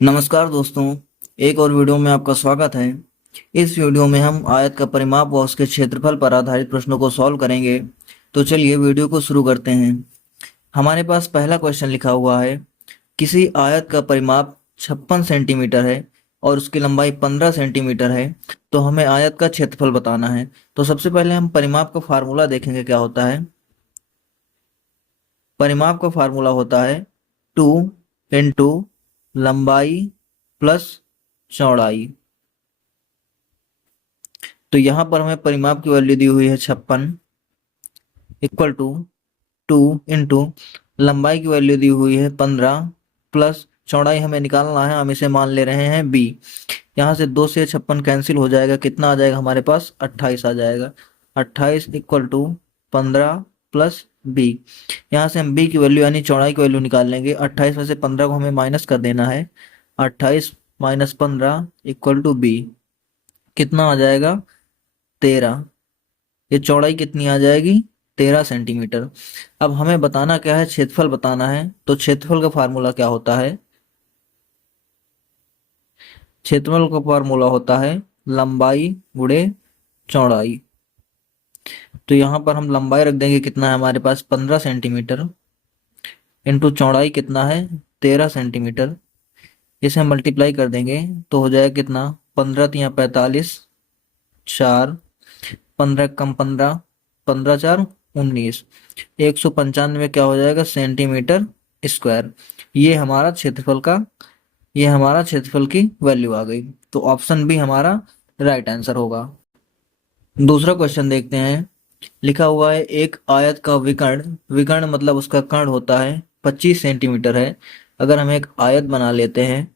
नमस्कार दोस्तों, एक और वीडियो में आपका स्वागत है। इस वीडियो में हम आयत का परिमाप व उसके क्षेत्रफल पर आधारित प्रश्नों को सॉल्व करेंगे। तो चलिए वीडियो को शुरू करते हैं। हमारे पास पहला क्वेश्चन लिखा हुआ है, किसी आयत का परिमाप 56 सेंटीमीटर है और उसकी लंबाई 15 सेंटीमीटर है, तो हमें आयत का क्षेत्रफल बताना है। तो सबसे पहले हम परिमाप का फार्मूला देखेंगे क्या होता है। परिमाप का फार्मूला होता है 2 इंटू लंबाई प्लस चौड़ाई। तो यहाँ पर हमें परिमाप की वैल्यू दी हुई है 56 इक्वल टू 2 इंटू लंबाई की वैल्यू दी हुई है 15 प्लस चौड़ाई हमें निकालना है, हम इसे मान ले रहे हैं b। यहाँ से 2 से 56 कैंसिल हो जाएगा, कितना आ जाएगा हमारे पास 28 आ जाएगा। 28 इक्वल टू 15 प्लस b। यहाँ से हम b की वैल्यू यानी चौड़ाई की वैल्यू निकाल लेंगे। 28 में से 15 को हमें माइनस कर देना है। 28 माइनस 15 इक्वल टू b, कितना आ जाएगा 13। ये चौड़ाई कितनी आ जाएगी 13 सेंटीमीटर। अब हमें बताना क्या है, क्षेत्रफल बताना है। तो क्षेत्रफल का फार्मूला क्या होता है, क्षेत्रफल का फार्मूला होता है लंबाई गुणे चौड़ाई। तो यहाँ पर हम लंबाई रख देंगे, कितना है हमारे पास 15 सेंटीमीटर इंटू चौड़ाई कितना है 13 सेंटीमीटर। इसे हम मल्टीप्लाई कर देंगे तो हो जाएगा कितना 15 तिया 45, 4 15 कम 15, 15 4 19, 195 क्या हो जाएगा सेंटीमीटर स्क्वायर। ये हमारा क्षेत्रफल का, ये हमारा क्षेत्रफल की वैल्यू आ गई। तो ऑप्शन बी हमारा राइट आंसर होगा। दूसरा क्वेश्चन देखते हैं। लिखा हुआ है एक आयत का विकर्ण, विकर्ण मतलब उसका कर्ण होता है 25 सेंटीमीटर है। अगर हम एक आयत बना लेते हैं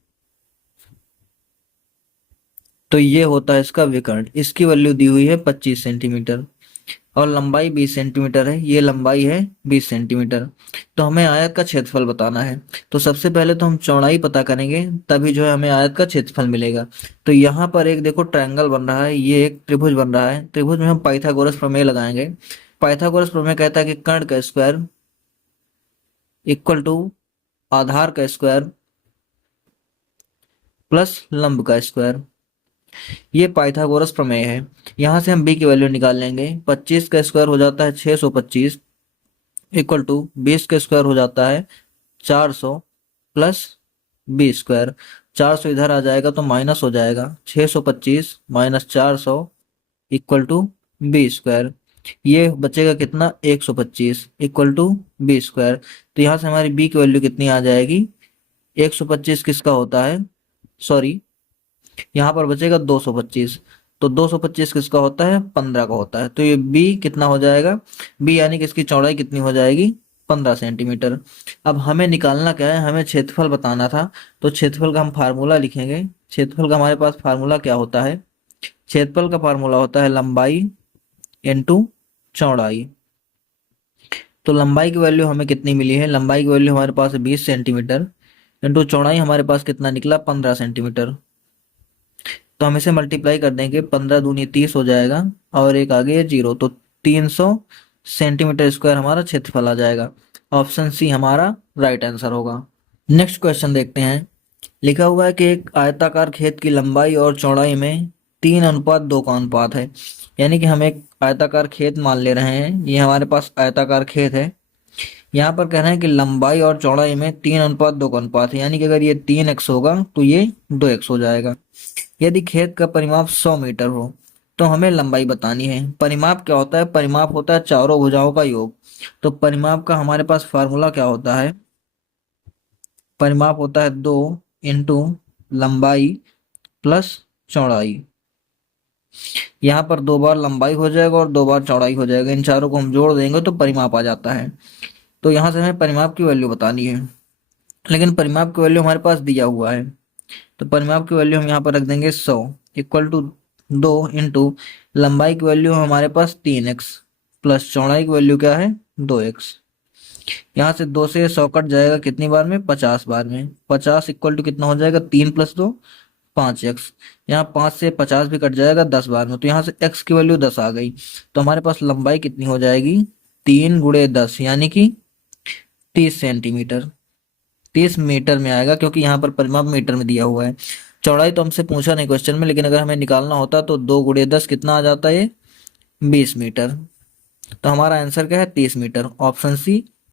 तो ये होता है इसका विकर्ण। इसकी वैल्यू दी हुई है 25 सेंटीमीटर और लंबाई 20 सेंटीमीटर है। ये लंबाई है 20 सेंटीमीटर। तो हमें आयत का क्षेत्रफल बताना है। तो सबसे पहले तो हम चौड़ाई पता करेंगे, तभी जो है हमें आयत का क्षेत्रफल मिलेगा। तो यहाँ पर एक देखो ट्रायंगल बन रहा है, ये एक त्रिभुज बन रहा है। त्रिभुज में हम पाइथागोरस प्रमेय लगाएंगे। पाइथागोरस प्रमेय कहता है कि कर्ण का स्क्वायर इक्वल टू आधार का स्क्वायर प्लस लंब का स्क्वायर। ये पाइथागोरस प्रमेय है। यहाँ से हम b की वैल्यू निकाल लेंगे। 25 का स्क्वायर हो जाता है 625 इक्वल टू 20 का स्क्वायर हो जाता है 400 प्लस बी स्क्वायर। 400 इधर आ जाएगा तो माइनस हो जाएगा, 625 minus 400 equal to B square. ये बचेगा कितना 125 इक्वल टू बी स्क्वायर। तो यहाँ से हमारी b की वैल्यू कितनी आ जाएगी, 125 किसका होता है, सॉरी यहाँ पर बचेगा 225। तो 225 किसका होता है 15 का होता है। तो ये b कितना हो जाएगा, b यानी कि इसकी चौड़ाई कितनी हो जाएगी 15 सेंटीमीटर। अब हमें निकालना क्या है, हमें क्षेत्रफल बताना था। तो क्षेत्रफल का हम फार्मूला लिखेंगे। क्षेत्रफल का हमारे पास फार्मूला क्या होता है, क्षेत्रफल का फार्मूला होता है लंबाई इंटू चौड़ाई। तो लंबाई की वैल्यू हमें कितनी मिली है, लंबाई की वैल्यू हमारे पास 20 सेंटीमीटर इंटू चौड़ाई हमारे पास कितना निकला 15 सेंटीमीटर। तो हम इसे मल्टीप्लाई कर देंगे, 15 दूनी 30 हो जाएगा और एक आगे 0, तो 300 सेंटीमीटर स्क्वायर हमारा क्षेत्रफल आ जाएगा। ऑप्शन सी हमारा राइट आंसर होगा। नेक्स्ट क्वेश्चन देखते हैं। लिखा हुआ है कि एक आयताकार खेत की लंबाई और चौड़ाई में 3:2 का अनुपात है। यानी कि हम एक आयताकार खेत मान ले रहे हैं, ये हमारे पास आयताकार खेत है। यहाँ पर कह रहे हैं कि लंबाई और चौड़ाई में 3:2 का अनुपात है, यानी कि अगर ये 3x होगा तो ये 2x हो जाएगा। यदि खेत का परिमाप 100 मीटर हो तो हमें लंबाई बतानी है। परिमाप क्या होता है, परिमाप होता है चारों भुजाओं का योग। तो परिमाप का हमारे पास फार्मूला क्या होता है, परिमाप होता है 2 इंटू लंबाई प्लस चौड़ाई। यहाँ पर 2 बार लंबाई हो जाएगा और 2 बार चौड़ाई हो जाएगा, इन चारों को हम जोड़ देंगे तो परिमाप आ जाता है। तो यहाँ से हमें परिमाप की वैल्यू बतानी है, लेकिन परिमाप की वैल्यू हमारे पास दिया हुआ है। तो परिमाप की वैल्यू हम यहाँ पर रख देंगे 100 इक्वल टू 2 इंटू लंबाई की वैल्यू हमारे पास 3x प्लस चौड़ाई की वैल्यू क्या है 2x। यहाँ से 2 से 100 कट जाएगा कितनी बार में 50 बार में। 50 इक्वल टू कितना हो जाएगा 3 प्लस 2 5x। यहाँ 5 से 50 भी कट जाएगा 10 बार में, तो यहाँ से x की वैल्यू 10 आ गई। तो हमारे पास लंबाई कितनी हो जाएगी 3 गुणे 10 यानी कि 30 सेंटीमीटर। 30 मीटर में आएगा, क्योंकि यहाँ पर परिमाप मीटर में दिया हुआ है। चौड़ाई तो हमसे पूछा नहीं क्वेश्चन में, लेकिन अगर हमें निकालना होता तो 2 × 10 कितना आ जाता है ये, 20 मीटर। तो हमारा आंसर क्या है, 30 मीटर, ऑप्शन सी